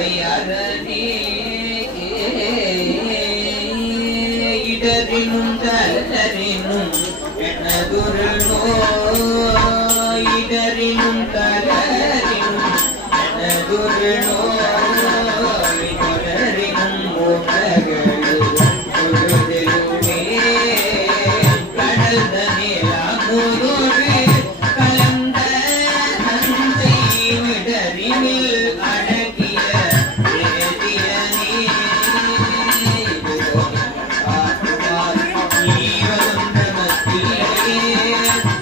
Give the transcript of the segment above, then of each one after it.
துறை அரணே இடரினும் தளரினும் எனதொரு நோய் இடரினும் தளரினும் எனதொரு நோய் தொடரினும் உலகளு பொழுதெழுமே கடல் தனிலாமுதொரு கலந்த நஞ்சை விடரினில் அடக்கிய வேதியனே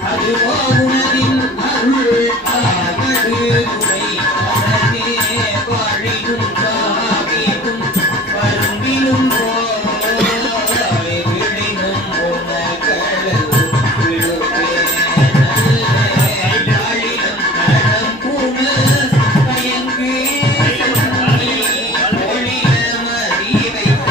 அதுவோ உணவின் அருள் ஆகடு துறை அதனே வாழிடும் காவிடும் பரும்பிலும் போய் விழினும் உணகளு விழுப்பேன் வாழிடும் கடம் பூண பயங்கு ஒளிய மறி வைத்த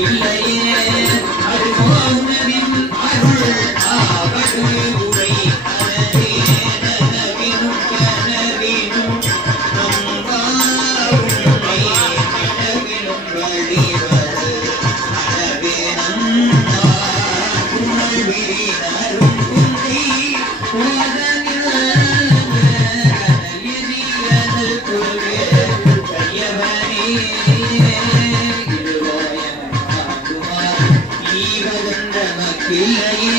இல்லையே அதுவோ உணவின் அருள் ஆவது உரை அதனே நனவினும் கனவினும் நம்பாருண்மை கடவிலும் வழிவது அளவேனம் குமல் விரினரும் குந்தி போதனில் கனலியனல் கொள்வே கையவனே இல்லையே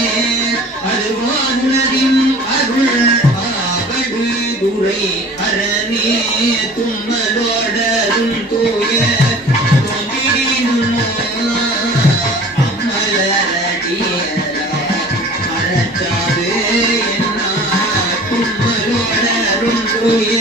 அதுவோ உணவின் அருள் ஆகடு துறை அரணே தும்மலோடரும் தூய தொண்டினும் அம்மலரடியரா அறச்சாது என்ன தும்மலோடரும் தூய